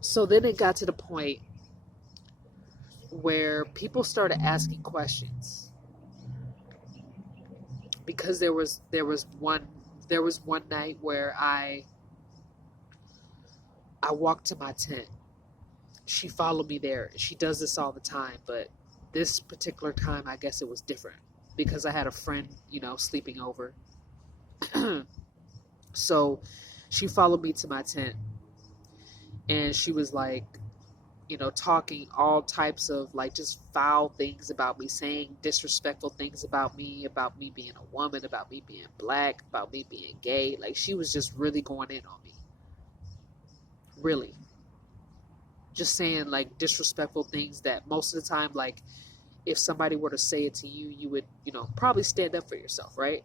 So then it got to the point where people started asking questions, because there was one night where I walked to my tent. She followed me there. She does this all the time, but this particular time, I guess it was different because I had a friend, sleeping over. So she followed me to my tent, and she was like, talking all types of like just foul things about me, saying disrespectful things about me being a woman, about me being black, about me being gay. Like she was just really going in on me. Really. Just saying like disrespectful things that most of the time, like if somebody were to say it to you, you would, probably stand up for yourself, right?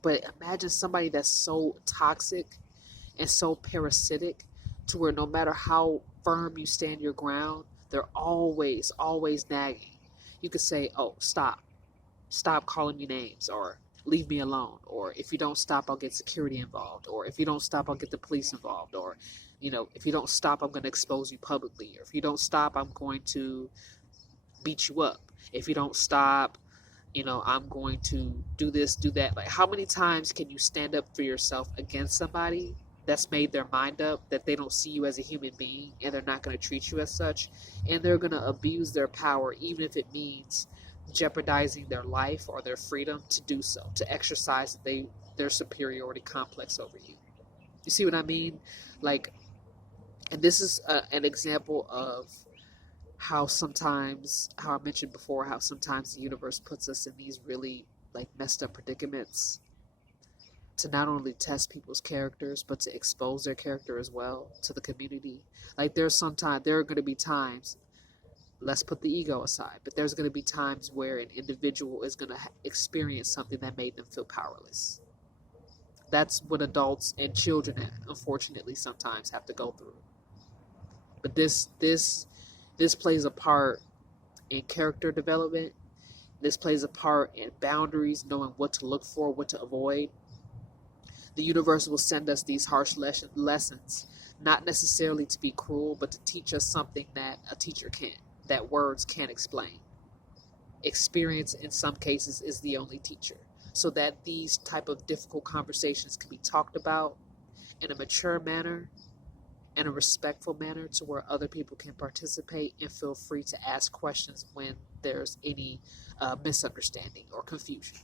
But imagine somebody that's so toxic and so parasitic to where no matter how firm you stand your ground, they're always, always nagging. You could say, oh, stop calling me names, or leave me alone, or if you don't stop, I'll get security involved, or if you don't stop, I'll get the police involved, or, if you don't stop, I'm going to expose you publicly, or if you don't stop, I'm going to beat you up. If you don't stop, I'm going to do this, do that. Like, how many times can you stand up for yourself against somebody that's made their mind up that they don't see you as a human being and they're not going to treat you as such, and they're going to abuse their power, even if it means jeopardizing their life or their freedom to do so, to exercise their superiority complex over you. You see what I mean? Like, and this is an example of how I mentioned before, how sometimes the universe puts us in these really like messed up predicaments to not only test people's characters, but to expose their character as well to the community. Like there are going to be times, let's put the ego aside, but there's going to be times where an individual is going to experience something that made them feel powerless. That's what adults and children, unfortunately, sometimes have to go through. But this plays a part in character development. This plays a part in boundaries, knowing what to look for, what to avoid. The universe will send us these harsh lessons, not necessarily to be cruel, but to teach us something that a teacher can't, that words can't explain. Experience, in some cases, is the only teacher, so that these type of difficult conversations can be talked about in a mature manner, in a respectful manner, to where other people can participate and feel free to ask questions when there's any misunderstanding or confusion.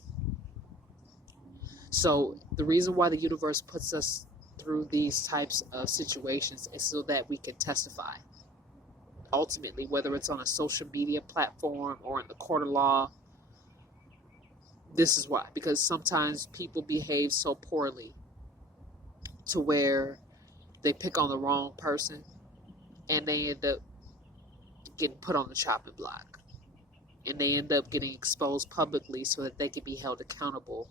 So the reason why the universe puts us through these types of situations is so that we can testify. Ultimately, whether it's on a social media platform or in the court of law, this is why. Because sometimes people behave so poorly to where they pick on the wrong person and they end up getting put on the chopping block. And they end up getting exposed publicly so that they can be held accountable,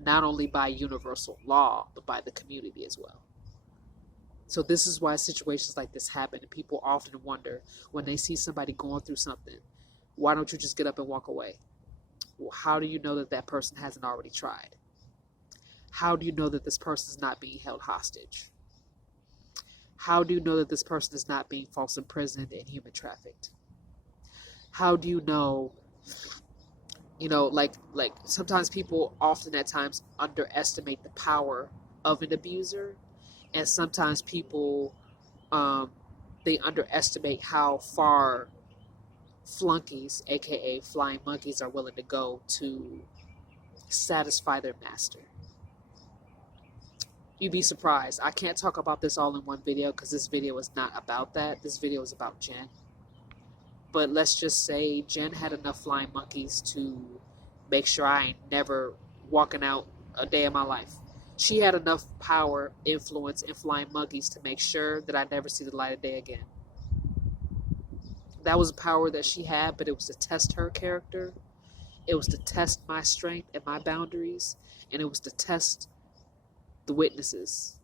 not only by universal law, but by the community as well. So this is why situations like this happen, and people often wonder when they see somebody going through something, why don't you just get up and walk away? Well, how do you know that that person hasn't already tried? How do you know that this person is not being held hostage? How do you know that this person is not being false imprisoned and human trafficked? How do you know, like sometimes people often at times underestimate the power of an abuser, and sometimes people they underestimate how far flunkies, aka flying monkeys, are willing to go to satisfy their master. You'd be surprised. I can't talk about this all in one video because this video is not about that. This video is about Jen. But let's just say Jen had enough flying monkeys to make sure I ain't never walking out a day of my life. She had enough power, influence, and flying monkeys to make sure that I never see the light of day again. That was a power that she had, but it was to test her character. It was to test my strength and my boundaries, and it was to test the witnesses.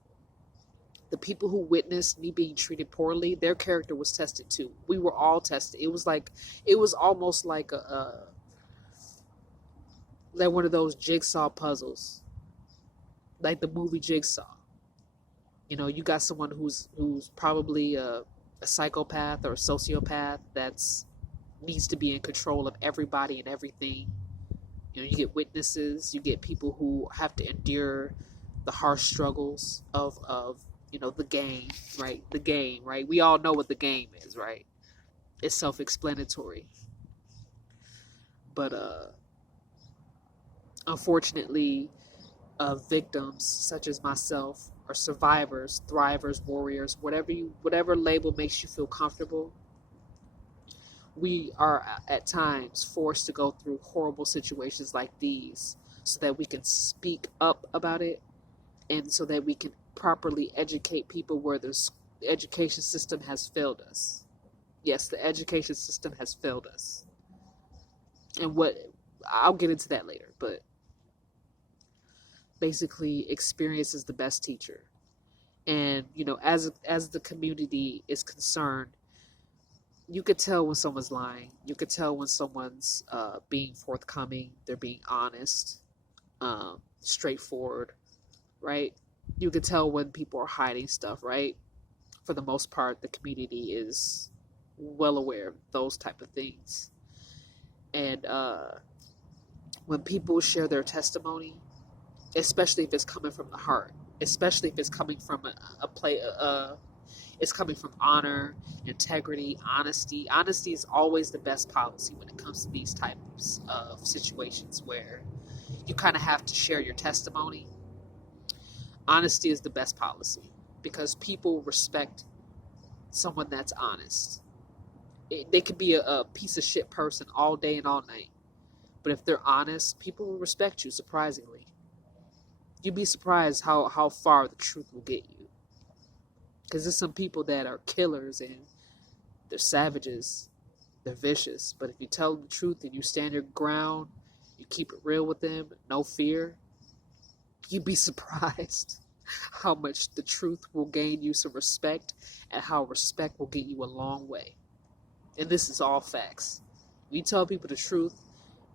The people who witnessed me being treated poorly, their character was tested too. We were all tested. It was almost like like one of those jigsaw puzzles, like the movie Jigsaw. You know, you got someone who's probably a psychopath or a sociopath that's needs to be in control of everybody and everything. You know, you get witnesses, you get people who have to endure the harsh struggles of the game, right? The game, right? We all know what the game is, right? It's self-explanatory. But unfortunately, victims such as myself or survivors, thrivers, warriors, whatever label makes you feel comfortable, we are at times forced to go through horrible situations like these so that we can speak up about it and so that we can properly educate people where the education system has failed us. Yes, the education system has failed us. And what I'll get into that later, but basically experience is the best teacher. And as the community is concerned, you could tell when someone's lying. You could tell when someone's being forthcoming. They're being honest, straightforward, right? You could tell when people are hiding stuff, right? For the most part, the community is well aware of those type of things. And when people share their testimony, especially if it's coming from the heart, especially if it's coming from it's coming from honor, integrity, honesty. Honesty is always the best policy when it comes to these types of situations where you kind of have to share your testimony. Honesty is the best policy because people respect someone that's honest. They could be a piece of shit person all day and all night, but if they're honest, people will respect you, surprisingly. You'd be surprised how far the truth will get you. Because there's some people that are killers and they're savages, they're vicious. But if you tell them the truth and you stand your ground, you keep it real with them, no fear, you'd be surprised how much the truth will gain you some respect and how respect will get you a long way. And this is all facts. You tell people the truth,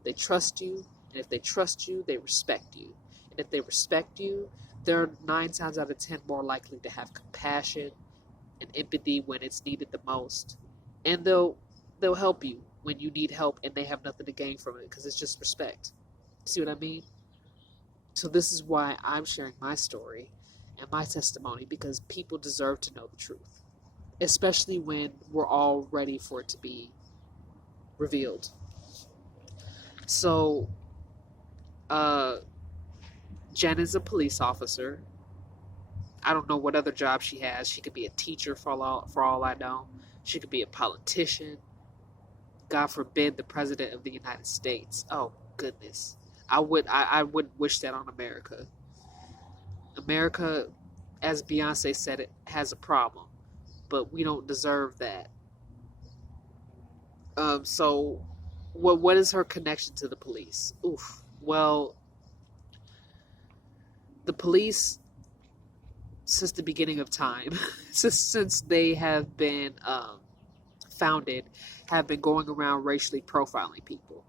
they trust you, and if they trust you, they respect you. And if they respect you, they're 9 times out of 10 more likely to have compassion and empathy when it's needed the most. And they'll help you when you need help and they have nothing to gain from it because it's just respect. See what I mean? So this is why I'm sharing my story and my testimony, because people deserve to know the truth, especially when we're all ready for it to be revealed. So, Jen is a police officer. I don't know what other job she has. She could be a teacher for all I know. She could be a politician. God forbid, the president of the United States. Oh goodness, I wouldn't wish that on America. America, as Beyonce said, it has a problem, but we don't deserve that. So, what is her connection to the police? Oof. Well, the police, since the beginning of time, since they have been founded, have been going around racially profiling people.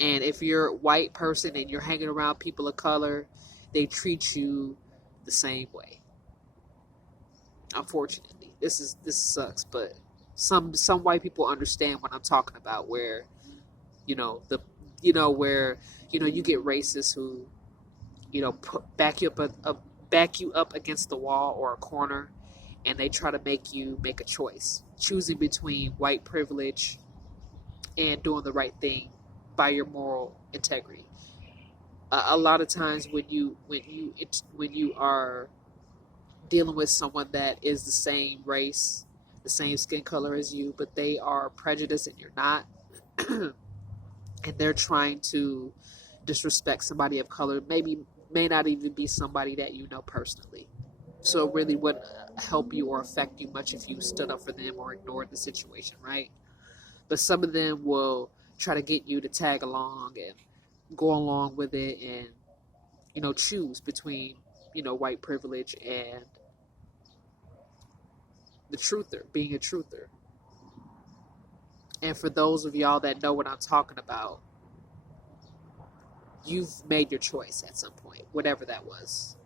And if you're a white person and you're hanging around people of color, they treat you the same way. Unfortunately, this sucks, but some white people understand what I'm talking about. Where where you get racists who back you up against the wall or a corner, and they try to make you make a choice, choosing between white privilege and doing the right thing by your moral integrity. A lot of times when you are dealing with someone that is the same race, the same skin color as you, but they are prejudiced and you're not, and they're trying to disrespect somebody of color, may not even be somebody that you know personally. So it really wouldn't help you or affect you much if you stood up for them or ignored the situation, right? But some of them will try to get you to tag along and go along with it and, choose between, white privilege and the truther, being a truther. And for those of y'all that know what I'm talking about, you've made your choice at some point, whatever that was.